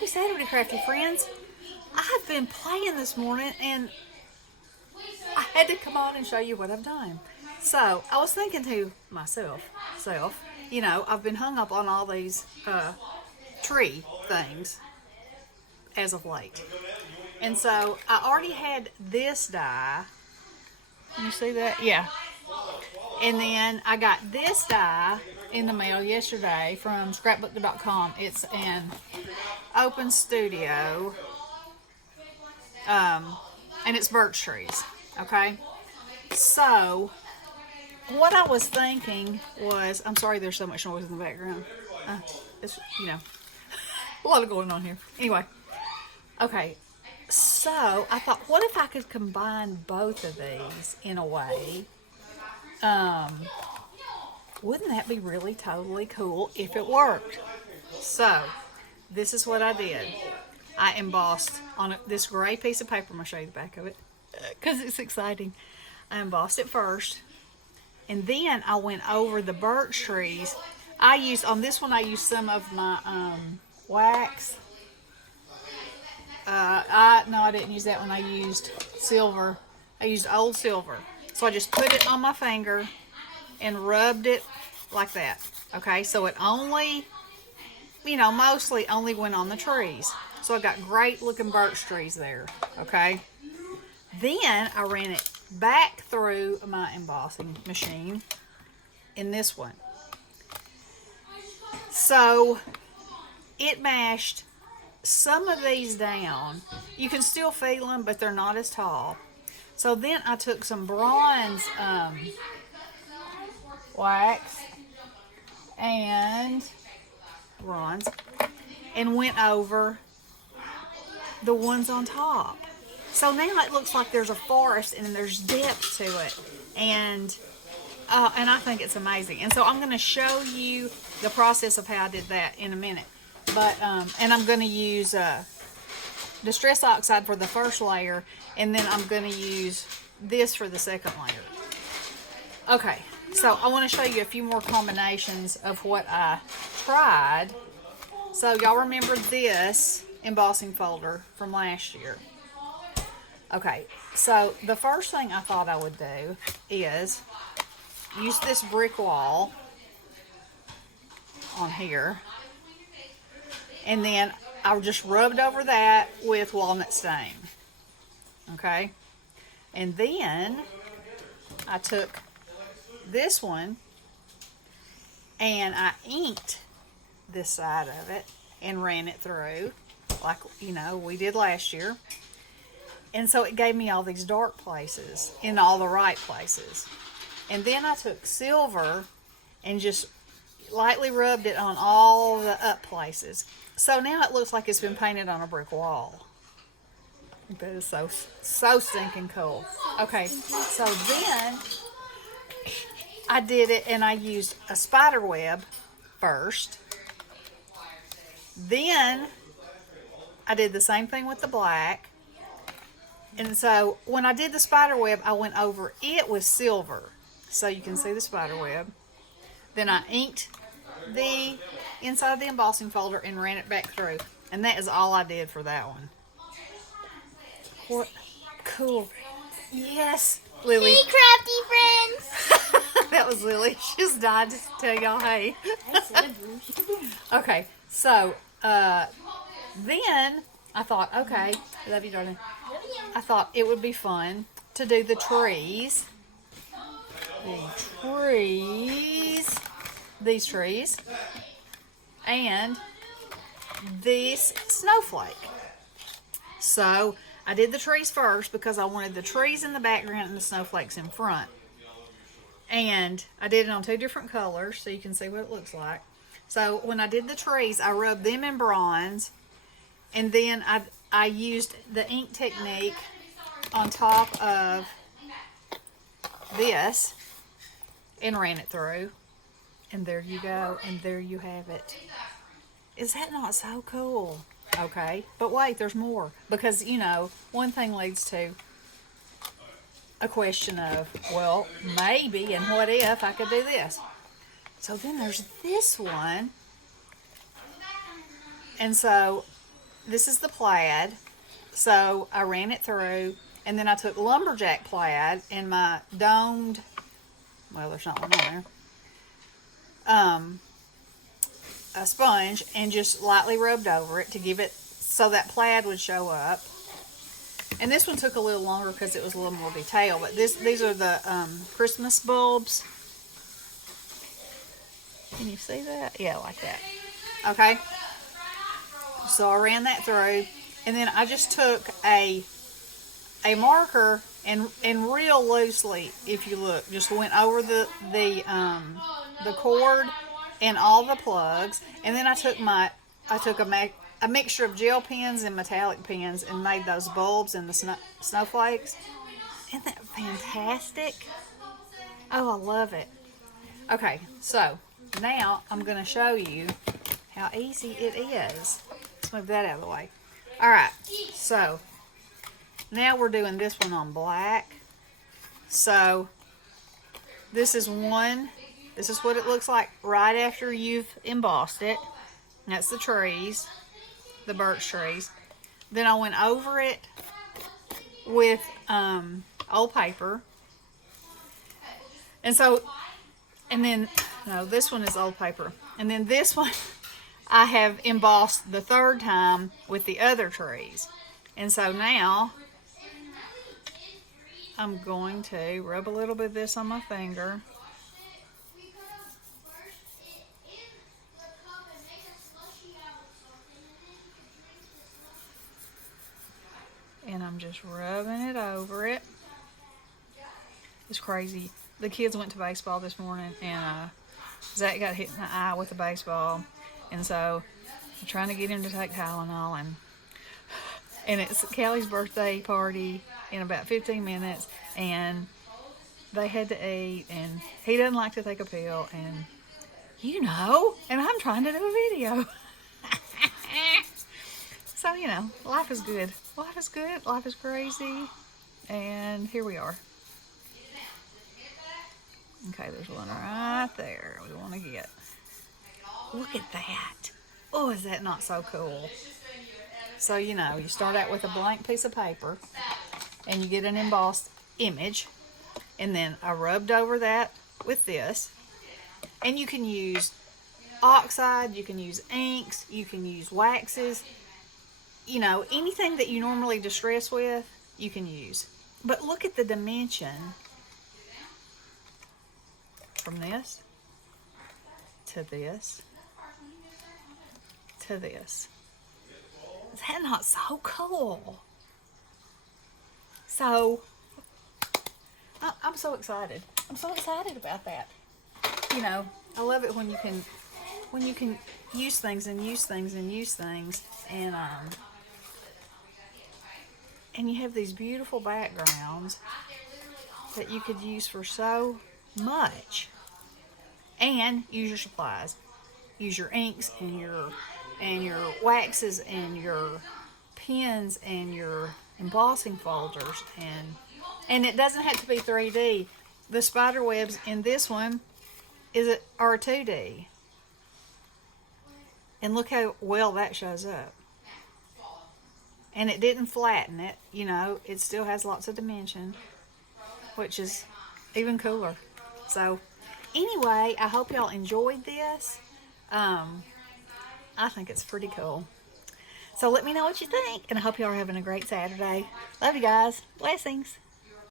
Happy Saturday, Crafty Friends. I've been playing this morning and I had to come on and show you what I've done. So I was thinking to myself, I've been hung up on all these tree things as of late. And so I already had this die. Can you see that? Yeah. And then I got this die in the mail yesterday from scrapbook.com. It's an open studio. And it's birch trees. Okay. So what I was thinking was, I'm sorry there's so much noise in the background. It's, a lot of going on here. Anyway. Okay. So I thought, what if I could combine both of these in a way? Wouldn't that be really totally cool if it worked? So this is what I did. I embossed on this gray piece of paper. I'm going to show you the back of it because it's exciting. I embossed it first, and then I went over the birch trees. On this one I used some of my wax. I didn't use that one. I used silver. I used old silver. So I just put it on my finger and rubbed it like that. Okay, so it only, mostly only went on the trees. So I got great looking birch trees there. Okay. Then I ran it back through my embossing machine in this one. So it mashed some of these down. You can still feel them, but they're not as tall. So then I took some bronze wax and went over the ones on top. So now it looks like there's a forest and there's depth to it, and I think it's amazing. And so I'm going to show you the process of how I did that in a minute. But and I'm going to use Distress Oxide for the first layer, and then I'm going to use this for the second layer. Okay, so I want to show you a few more combinations of what I tried. So y'all remember this embossing folder from last year. Okay, so the first thing I thought I would do is use this brick wall on here, and then I just rubbed over that with walnut stain. Okay, and then I took this one and I inked this side of it and ran it through like we did last year. And so it gave me all these dark places in all the right places. And then I took silver and just lightly rubbed it on all the up places. So now it looks like it's been painted on a brick wall. That is so stinking cool. Okay, so then I did it and I used a spider web first. Then I did the same thing with the black. And so when I did the spider web, I went over it with silver, so you can see the spider web. Then I inked the inside of the embossing folder and ran it back through. And that is all I did for that one. What? Cool. Yes, Lily. Hey, Crafty Friends. That was Lily. She just died to tell y'all hey. Okay, so then I thought, okay, love you, darling. I thought it would be fun to do the trees. These trees, and this snowflake. So I did the trees first because I wanted the trees in the background and the snowflakes in front. And I did it on two different colors so you can see what it looks like. So when I did the trees, I rubbed them in bronze, and then I used the ink technique on top of this and ran it through. And there you go, and there you have it. Is that not so cool? Okay, but wait, there's more. Because, one thing leads to a question of, well, maybe and what if I could do this? So then there's this one. And so this is the plaid. So I ran it through, and then I took lumberjack plaid in my domed, well, there's not one on there, a sponge, and just lightly rubbed over it to give it so that plaid would show up. And this one took a little longer because it was a little more detailed, but these are the Christmas bulbs. Can you see that? Yeah, like that. Okay. So I ran that through, and then I just took a marker and real loosely, if you look, just went over the cord and all the plugs, and then I took a mixture of gel pens and metallic pens and made those bulbs and the snowflakes. Isn't that fantastic? Oh, I love it. Okay, so now I'm going to show you how easy it is. Let's move that out of the way. All right, so now we're doing this one on black. So this is one. This is what it looks like right after you've embossed it. That's the trees, the birch trees. Then I went over it with old paper. And then, no, this one is old paper. And then this one I have embossed the third time with the other trees. And so now I'm going to rub a little bit of this on my finger. And I'm just rubbing it over it. It's crazy. The kids went to baseball this morning, and Zach got hit in the eye with a baseball. And so I'm trying to get him to take Tylenol. And it's Callie's birthday party in about 15 minutes. And they had to eat. And he doesn't like to take a pill. And, and I'm trying to do a video. So, life is good. Life is good. Life is crazy. And here we are. Okay, there's one right there we want to get. Look at that. Oh, is that not so cool? So, you start out with a blank piece of paper and you get an embossed image. And then I rubbed over that with this. And you can use oxide, you can use inks, you can use waxes. Anything that you normally distress with, you can use. But look at the dimension from this to this to this. Is that not so cool? So, I'm so excited. I'm so excited about that. I love it when you can use things and use things and use things, and you have these beautiful backgrounds that you could use for so much. And use your supplies. Use your inks and your waxes and your pens and your embossing folders, and it doesn't have to be 3D. The spider webs in this one are 2D. And look how well that shows up. And it didn't flatten it, it still has lots of dimension, which is even cooler. So, anyway, I hope y'all enjoyed this. I think it's pretty cool. So let me know what you think, and I hope y'all are having a great Saturday. Love you guys. Blessings.